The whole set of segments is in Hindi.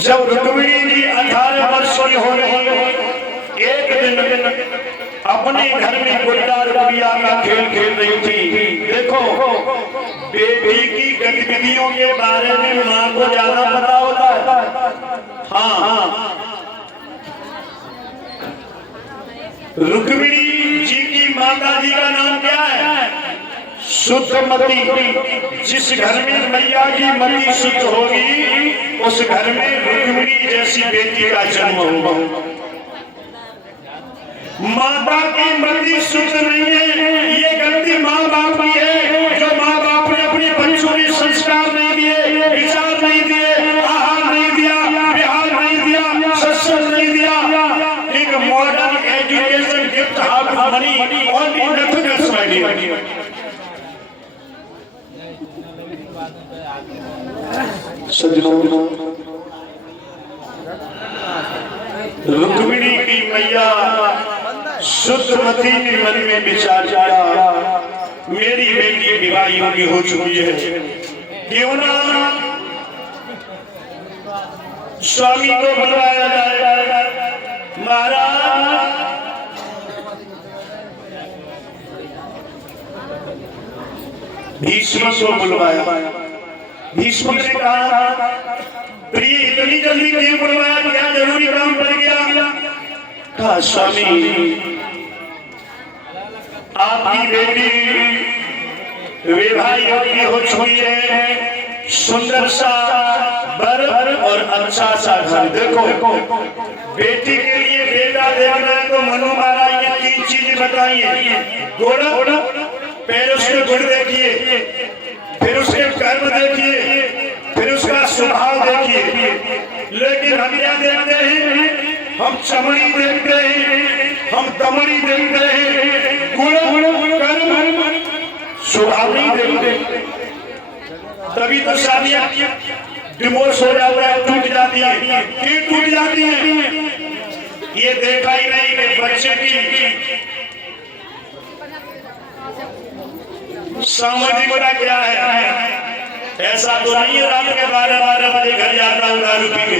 जब रुक्मिणी जी 18 वर्ष की हो रही, एक दिन अपने घर में गुड्डा गुड़िया का खेल खेल रही थी। देखो, बेटी की गतिविधियों के बारे में माँ को ज्यादा पता होता है। हाँ, रुक्मिणी जी की माता जी का नाम क्या है? शुद्धमती। जिस घर में मैया की मती शुद्ध होगी, उस घर में रुक्मिणी जैसी बेटी का जन्म होगा। माता की मति शुद्ध नहीं है, ये गलती माँ बाप की है। जो माँ बाप ने अपने बच्चों में संस्कार नहीं दिए, विचार नहीं दिए, आहार नहीं दिया, विहार नहीं दिया, सत्संग नहीं दिया, एक modern education gift half money only nothing else my dear. सज्जनों, रुक्मिणी की मैया शुद्धमती ने मन में विचार किया, मेरी बेटी विवाह योग्य हो चुकी है, क्यों ना स्वामी को बुलवाया जाए। महाराज भीष्म को बुलवाया। भीष्म ने कहा, प्रिय इतनी जल्दी क्यों बुलवाया, क्या जरूरी काम पड़ गया? कहा, स्वामी आपकी बेटी विवाह योग्य हो चुकी है, सुंदर सा वर और अच्छा सा घर। देखो, बेटी के लिए बेटा देखना है तो मनु महाराज ने 3 चीजें बताइए। घोड़ा, पहले उसके गुण देखिए, फिर उसके कर्म देखिए, फिर उसका स्वभाव देखिए। लेकिन हम क्या देखते हैं? हम चमड़ी देखते हैं, हम दमड़ी देखते हैं, गुण कर्म स्वभाव नहीं देखते। तभी तो शादियां डिवोर्स हो जाता है, टूट जाती है। क्यों टूट जाती है? ये देखा ही नहीं कि बच्चे की सामाजिकता क्या है। ऐसा तो नहीं है रात के 12-12 बजे घर जाता हूँ दारू पी के।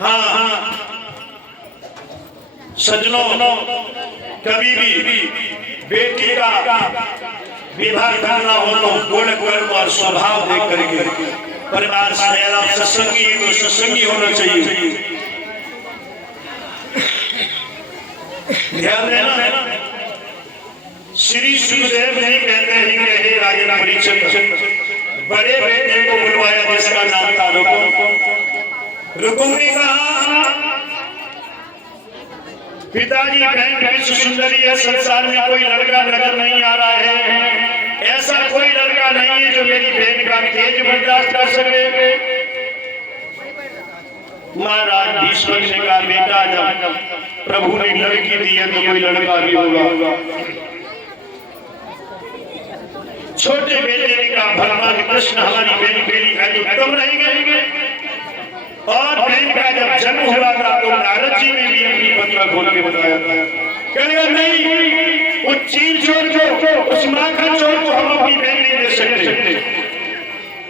हाँ, सज्जनों, कभी भी बेटी का विवाह करना हो तो गुण कर्म और स्वभाव देख करके परिवार से सत्संगी तो सत्संगी होना चाहिए। ध्यान देना। श्री सुखदेव जी कहते हैं कि हे राजा परीक्षित, बड़े बेटे को बुलवाया जिसका नाम था रुकुम। रुकुम ने कहा, पिताजी बहन विश्व सुंदरी है, संसार में कोई लड़का नजर नहीं आ रहा है, ऐसा कोई लड़का नहीं है जो मेरी बहन का तेज बर्दाश्त कर सके। महाराज भीष्म ने कहा, बेटा जब प्रभु ने लड़की दी है तो कोई लड़का भी होगा। छोटे बेटे ने कहा, भगवान कृष्ण हमारी बहन बेटी का तो तुम रहेंगे। और बहन का जब जन्म हुआ था तो नारद जी ने भी अपनी पत्नी खोल के बताया था। कहेगा नहीं, उस चील चोर को, उस माखन चोर को हम अपनी बहन नहीं दे सकते।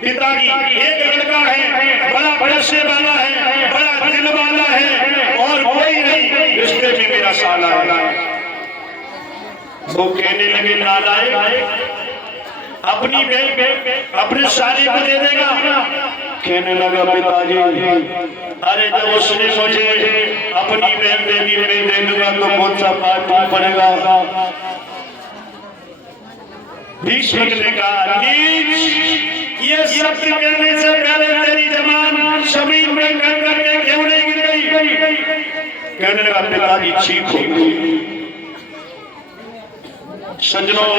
पिताजी एक लड़का है, बड़ा पैसे वाला है, बड़ा दिल वाला है, और कोई नहीं रिश्ते में मेरा साला है। वो कहने लगे, नालायक, अपनी बहन अपने साले को दे देगा। कहने लगा, पिताजी अरे जब उसने मुझे अपनी बहन बेटी में दे दूंगा तो कौन सा पाप पड़ेगा? भीष्म ने कहा, नीच, ये सत्य कहने से पहले तेरी जबान जमीन में करके क्यों नहीं गिर गई? कहने लगा, पिताजी ठीक हो गई। सज्जनों,